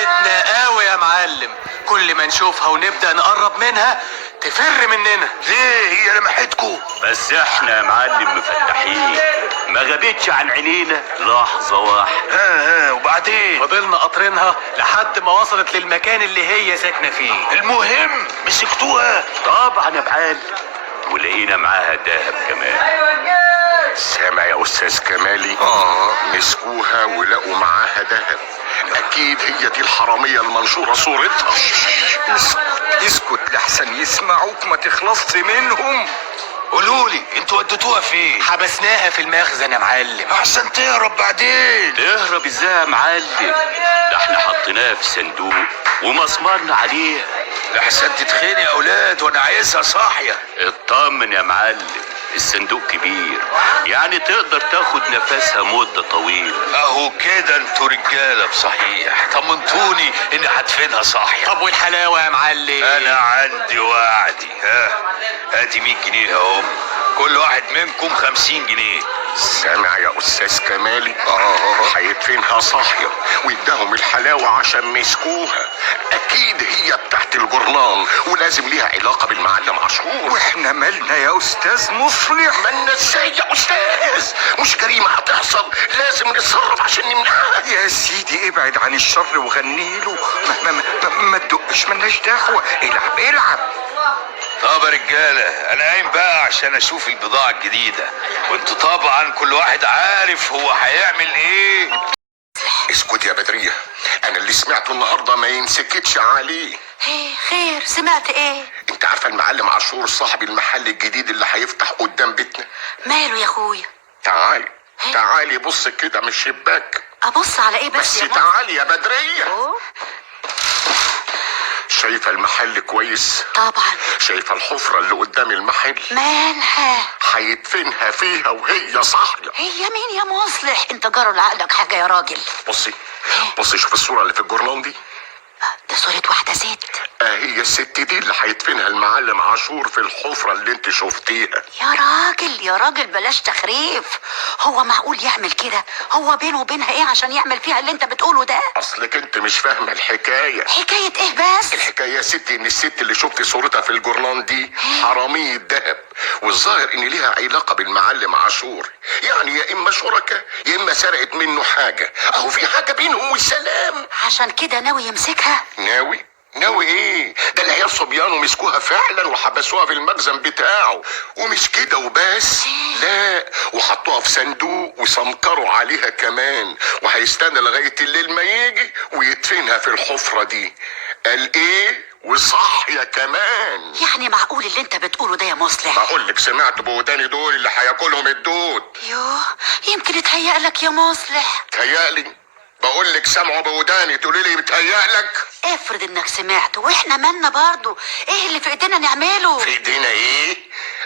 عجبتنا قوي يا معلم. كل ما نشوفها ونبدأ نقرب منها تفر مننا. ليه هي لمحتكوا؟ بس احنا يا معلم مفتحين، ما غابتش عن عينينا لحظة واحدة. ها وبعدين؟ فضلنا قاطرينها لحد ما وصلت للمكان اللي هي ساكنة فيه. المهم مسكتوها؟ طبعا يا معلم، ولقينا معاها دهب كمان. سامع يا استاذ كمالي؟ مسكوها ولقوا معاها دهب. اكيد هي دي الحرامية المنشورة صورتها. اسكت لحسن يسمعوك، ما تخلصش منهم. قولولي انتوا وديتوها فين؟ حبسناها في المخزن يا معلم. احسن تهرب بعدين. تهرب ازاي يا معلم؟ ده احنا حطيناها في صندوق ومسمرنا عليها. لحسن تتخانق يا اولاد وانا عايزها صاحية. اطمن يا معلم، الصندوق كبير، يعني تقدر تاخد نفسها مدة طويلة. اهو كده انتوا رجالة بصحيح، طمنتوني اني هدفنها صاحية. طب والحلاوة يا معلم؟ انا عندي وعدي. ادي 100 جنيه اهم، كل واحد منكم 50 جنيه. سامع يا استاذ كمالي؟ هيدفنها صاحية واداهم الحلاوة عشان مسكوها. اكيد هي بتاعت الجرنان ولازم ليها علاقة بالمعلم عاشور. واحنا مالنا يا استاذ مصلح؟ مالنا ازاي يا استاذ؟ مش جريمة هتحصل، لازم نتصرف عشان نمنعها. يا سيدي ابعد عن الشر وغنيله، ما تدقش، ملناش دعوة. العب. طب يا رجالة انا قايم بقى عشان اشوف البضاعة الجديدة، وانتوا طبعا كل واحد عارف هو هيعمل ايه. اسكت يا بدرية، انا اللي سمعته النهاردة ما ينسكتش عليه. خير، سمعت ايه؟ انت عارفة المعلم عاشور صاحب المحل الجديد اللي هيفتح قدام بيتنا؟ ماله يا اخويا؟ تعالي بص كده من الشباك. ابص على ايه بس يا تعالي يا بدرية. أوه. شايفة المحل كويس؟ طبعا. شايفة الحفرة اللي قدام المحل؟ مالها؟ هيدفنها فيها وهي صاحية. هي مين يا مصلح؟ انت جرى لعقلك حاجة يا راجل. بصي شوف الصورة اللي في الجورنال دي. ده صورة واحدة ست. هي الست دي اللي هيدفنها المعلم عاشور في الحفرة اللي انت شفتيها. يا راجل بلاش تخريف. هو معقول يعمل كده؟ هو بينه وبينها ايه عشان يعمل فيها اللي انت بتقوله ده؟ اصلك انت مش فاهمة الحكاية. حكاية ايه بس؟ الحكاية يا ستي ان الست اللي شفت صورتها في الجورنال دي حرامية دهب، والظاهر ان ليها علاقة بالمعلم عاشور. يعني يا اما شركة يا اما سرقت منه حاجة، اهو في حاجة بينهم والسلام. عشان كده ناوي يمسكها؟ ناوي ايه؟ ده العيال صبيان ومسكوها فعلا وحبسوها في المخزن بتاعه. ومش كده وبس، لا، وحطوها في صندوق وسمكروا عليها كمان، وهيستنى لغاية الليل ما يجي ويدفنها في الحفرة دي. قال ايه؟ وصاحية كمان. يعني معقول اللي انت بتقوله ده يا مصلح؟ بقولك سمعت بوداني دول اللي هياكلهم الدود. يوه، يمكن اتهيألك يا مصلح. تهيألي؟ بقولك سمعوا بوداني تقولي لي بتهيألك؟ افرض انك سمعت واحنا مالنا برضو، ايه اللي في ايدينا نعمله؟ في ايدينا ايه؟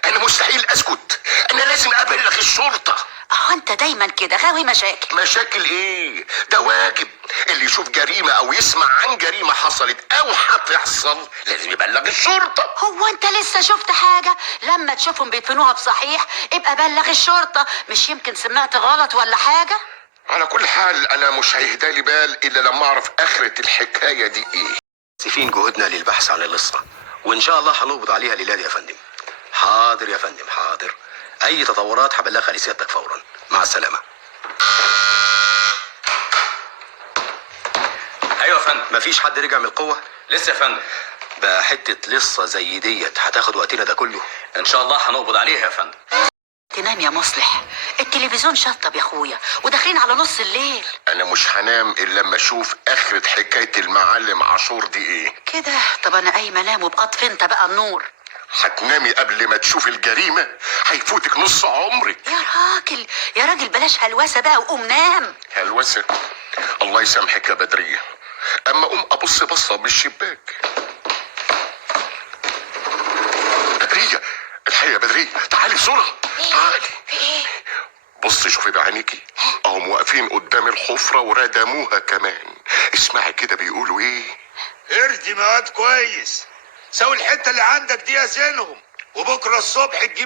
انا مستحيل اسكت، انا لازم ابلغ الشرطة. اهو انت دايما كده غاوي مشاكل. مشاكل ايه؟ ده واجب، اللي يشوف جريمة او يسمع عن جريمة حصلت او هتحصل لازم يبلغ الشرطة. هو انت لسه شفت حاجة؟ لما تشوفهم بيدفنوها بصحيح ابقى بلغ الشرطة، مش يمكن سمعت غلط ولا حاجة؟ على كل حال انا مش هيهدالي بال الا لما اعرف اخرة الحكاية دي ايه. سيفين جهودنا للبحث عن اللصة، وان شاء الله هنقبض عليها الليلة دي يا فندم. حاضر يا فندم، حاضر. اي تطورات هبلغها لسيادتك فورا. مع السلامة. ايوه يا فندم. مفيش حد رجع من القوة؟ لسه يا فندم. بقى حتة لصة زي ديت هتاخد وقتنا ده كله؟ ان شاء الله هنقبض عليها يا فندم. تنام يا مصلح، التلفزيون شطب يا اخويا وداخلين على نص الليل. انا مش هنام الا لما اشوف اخرة حكاية المعلم عاشور دي ايه. كده؟ طب انا قايمه انام وبقطف انت بقى النور. هتنامي قبل ما تشوف الجريمة؟ هيفوتك نص عمرك. يا راجل بلاش هلوسه بقى وقوم نام. هلوسة؟ الله يسامحك يا بدرية، اما قوم ابص بصة من الشباك. بدرية، الحقيقة يا بدرية، تعالي بسرعة. تعالي. بص شوفي بعينيكي، اهم واقفين قدام الحفرة وردموها كمان. اسمعي كده بيقولوا ايه. اردي مواد كويس، سوي الحتة اللي عندك دي يا زينهم، وبكرة الصبح تجيب